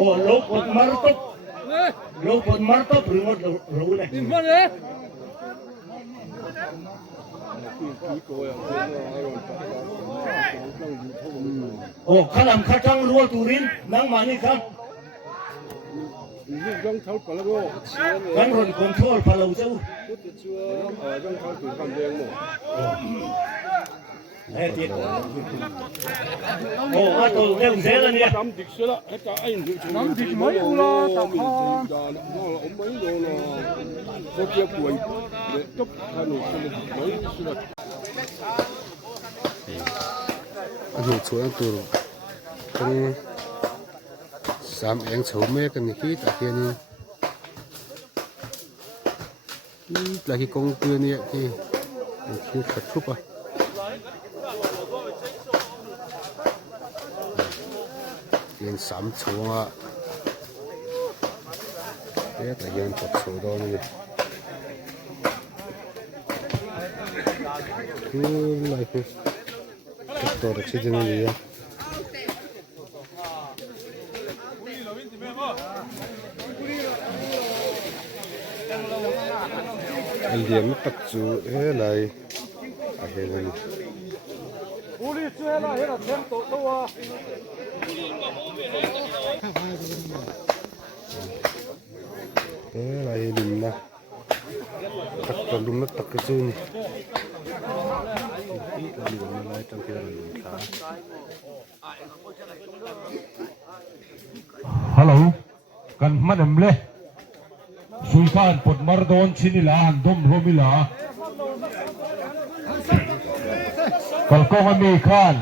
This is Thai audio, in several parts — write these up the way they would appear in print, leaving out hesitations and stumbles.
Oh, lupot martop. Lupot martop remote rule. Oh, kalam kacang rual turin nang mani kan. Kan ron kontrol palau jauh. Oh, atau yang zelan ya. Namdik mai ula takhan. Aduh, cuan tu, kan sam eng cuma kan ni tak kini, lagi kong tu ni ni ketup ah. Yang sam cuma, ya tak yang tak cuma ni. Lagi doktor oksigen ni ya. Dia tak cu, lai, akhirnya ni. Uli cuela hera tem to toa. Lai lima, tak terlumah tak kecu ni. Halo, kan madam le. Sultan pot mardon sinilahan dom romila. Kalko kami kan.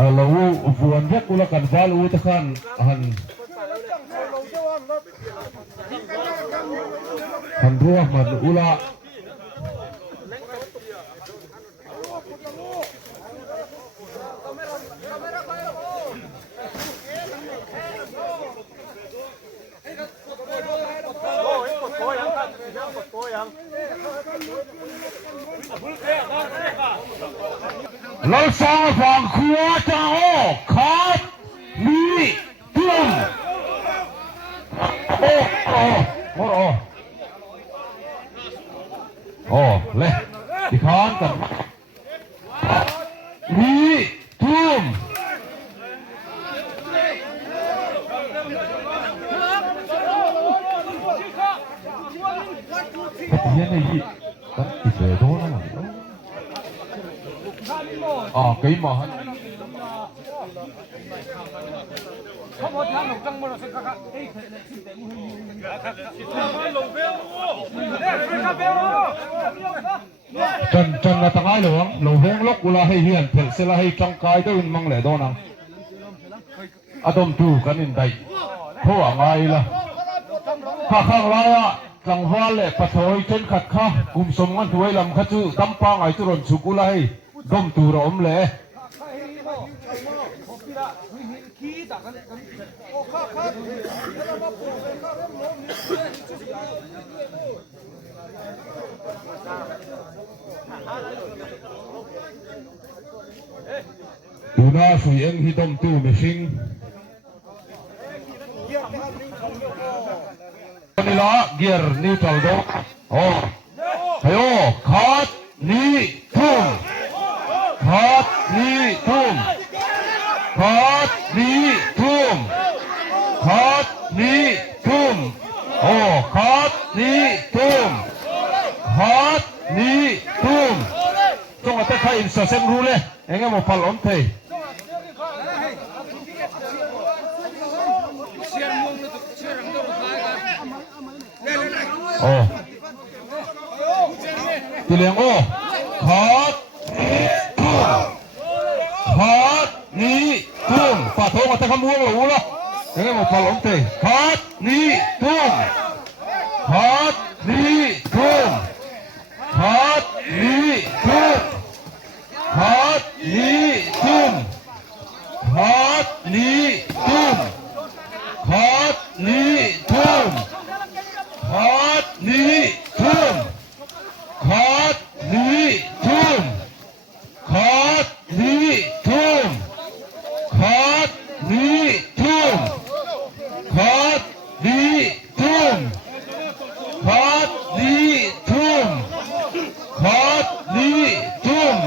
Lawu ufuan yak ula kan val utakan han. Han ruah mad ula. Lalu sang fang kuat oh kat ni tum oh leh dikan kan ni tum dia ni kan dibedo lah cái mà hắn chân là tang ai lồng hông lốc ula hay hiền phèn sẽ là hay trong cái đó mang lẻ đó nè Adam tu cái nên đây thôi à ngay là khắc khắc lại à trong vale lệ bắt thôi trên khát khát cùng sống ăn thuê làm khát chữ đâm pa ngay tu ròn chụp ula hay dom tu rom lệ Tuna sui eng hidom tu missing. Nila gear neutral do. Oh, ayo cut ni tum, cut ni tum, cut ni tum, cut ni tum. Oh, cut ni tum, cut ni tum. Trong cái tay insa xem rule, anh em một phần ổn thầy. Oh, Tiliang oh, hot ni tum, patho mata kamuang lo ulo, yang mau palom teh, hot ni tum, hot ni tum, hot ni tum,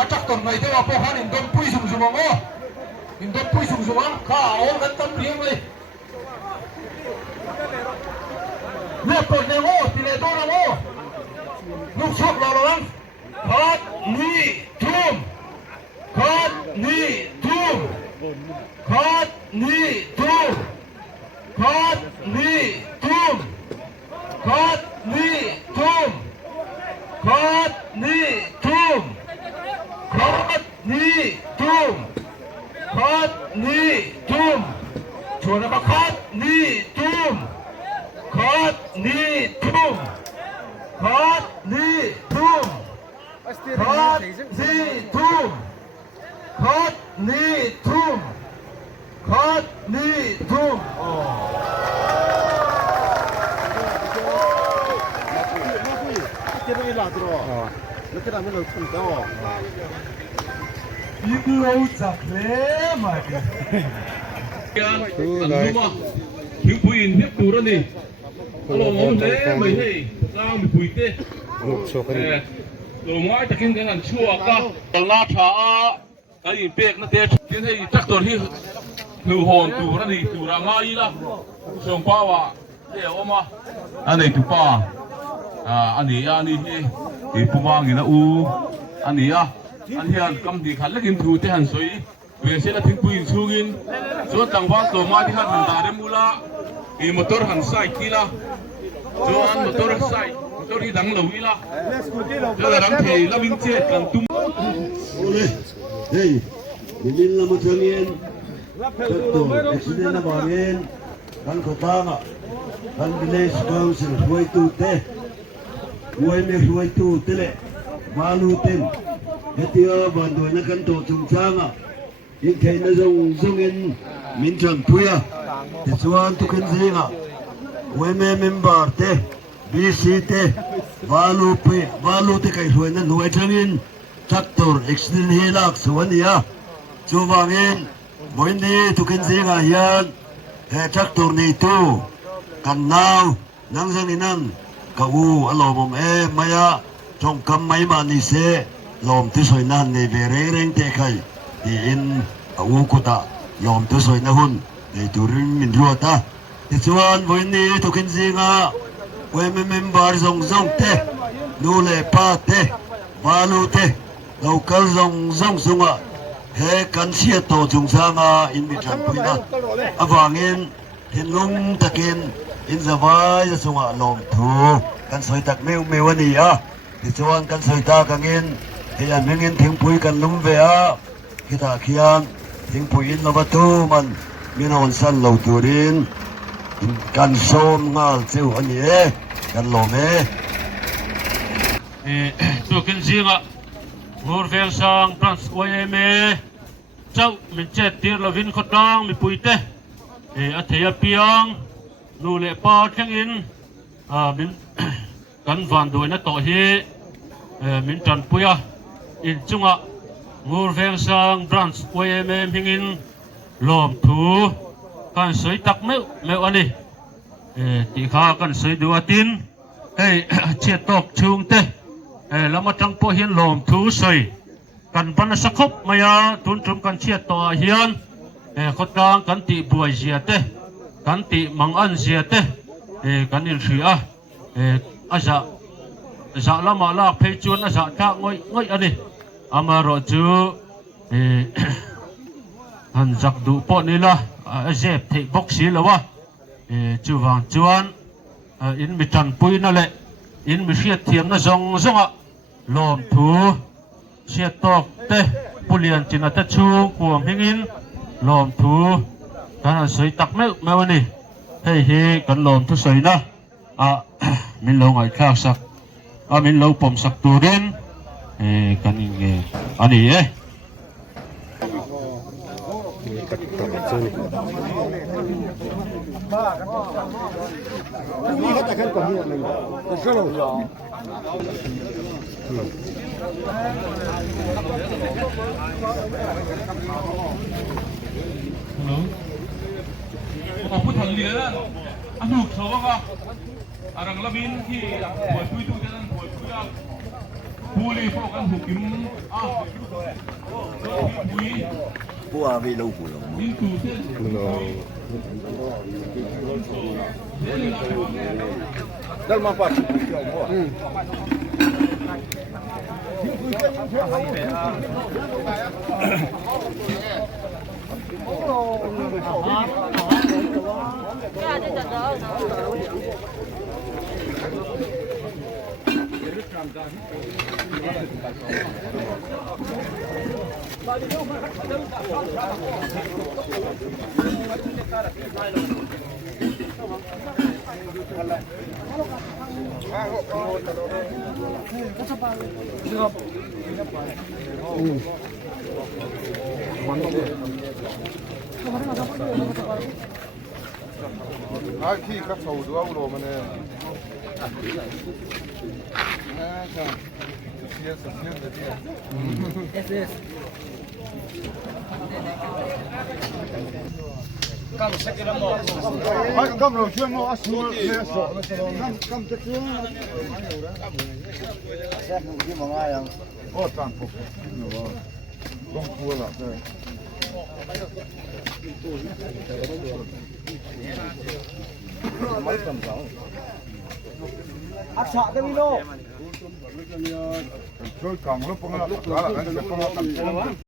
acak ton ngai dewa po han in don pui sum sumang o in don pui sum sumang ka o kan tam riang le le po ne o ti le do na o luk chok la la lang khat ni tum khat ni tum khat ni tum khat ni tum khat ni tum khat ni tum khat ni tum khat ni tum chua na ba khat ni tum khat ni tum khat ni tum khat ni tum khat ni tum khat ni tum 이거 작래 말이야. thiếu buồn tiếp tục đó đi. Alo ngồi thế mày thấy sao mày buồn thế? Rồi ngoài ta kinh cái ngành chua cả. La cha cái gì bẹc nó thế. Cái này chắcตัวที่หนูหอนตัวนั่นนี่ตัวร่างงี้ละส่งป้าว่าเดี๋ยวมาอันนี้ตัวป้าอันนี้ที่ผู้ว่างี้นะอันนี้อันที่กำดีขันแล้วกินถูที่หันสวยเวเสละถึงปุยสูงินส่วนต่างว่าตัวมาที่หันตาเรมูละมอเตอร์หันไซที่ละส่วนมอเตอร์ไซมอเตอร์ที่ดังเหล่านี้ละส่วนดังที่ละวิ่งเจ็ดกันตุ้มเฮ้ยมินละมาเชียนตัวเอ็กซิเดนต์บาร์เอนกันก็ตามกันวิลเลจคาวน์ซิลช่วยตู้เตะช่วยไม่ช่วยตู้เตะเลยมาลูเต็มเฮียบันโดยนักกันโตจุงช่างยิ่งแค่นั้นจงเงินมินจันพุยแต่ส่วนทุกคนสิงช่วยไม่เมมเบอร์เตะบีซีเตะวาลูเตะใครช่วยนั้นช่วยจังเงินจักรตัวเอ็กซิเดนต์เฮลักส่วนนี้จูบางเงินวันนี้ทุกคนสิงเฮียนจักรตัวนี้ตู้กันนาวนั่งจังนั้นก็อารมณ์ไม่จงกำไม่มานิเสลมที่สวยนั้นในเบรเร่งเตะใครที่อินกุตาลมที่สวยนั้นหุ่นในตุริมินรัวตาที่ส่วนวันนี้ทุกคนสิงเว้ยเมมเบอร์ซงเตะนูเลป้าเตะวาลูเตะเราก็ซงเฮกันเสียโตจงสร้างอินมิจันปุยนะอวางินเห็นลุงตะเกินอินสบายจะสงลมถูกันสวยตักเมวันนี้ที่ส่วนกันสวยตากันเงินที่อันเงินทิ้งปุ๋ยกันลุ่มเวียที่ตาเขียนทิ้งปุ๋ยอินมาตูมันมีนอนสั้นเหล่าตัวดินกันโซมงาเจ้าอันนี้กันหล่อเมตัวกินซิงงูเฟียงซางทรานส์โอเอเมเจ้ามิเจตีร์ลวินขดดังมีปุ๋ยเตอัธยาปียงนูเลปาเชียงอินมินกันวันด้วยนักต่อฮีมินจันปุยอินจุงงูเฟียงซางทรานส์โอเอเมมิงอินลมถูกันสวยตักเมวอันนี้ตีข้ากันสวยดูตินเชียตกชุงเตแล้วมาจังพอเห็นลมถูสวยกันปันสักคบมายาทุนจุ่มกันเชียต่อเฮียนขดกลางกันตีบัวเสียเตกันตีมังอันเสียเตกันอินเสียอาจจะละมาลากเพจวนอาจจะข้าง่อยอันนี้อามารอจูหันจักดูปนนี่ละเจ็บที่บ็อกซี่แล้ววะจูวางจวนอินมิจันปุยนั่นแหละอินมิเชียเทียมนั่นซงลมถูเชียตอกเตะปุเลียนจินตะชูกวมหิงินลมถูกันสวยตักแม่วันนี้ให้กันลมทุสวยนะมินลงไอ้ข้าวสักมินลงปมสักตัวเด่นกันอันนี้กัดตัวเจ้านี่นี่เขาจะขึ้นกว่านี้หนึ่งก็ลงพูดถึงเรื่องอันนู้นเขาว่าอะไรละมินที่ป่วยปุ้ยตู้นั้นป่วยปุ้ย Puli po kan hukim Puli Bua vi lâu của lòng. into sen โน Dal ma pat. Bua. Ai khi các sầu đũa đồ mà nè. Nè, sao? Suffier de dia. Ai cầm rồi chuyên ngô xuống nè sợ nó sợ cầm cái chuyên. Xem cái mà ai à? Ô tạm phục. Không thua là thế. Chơi càng lúc là anh sẽ không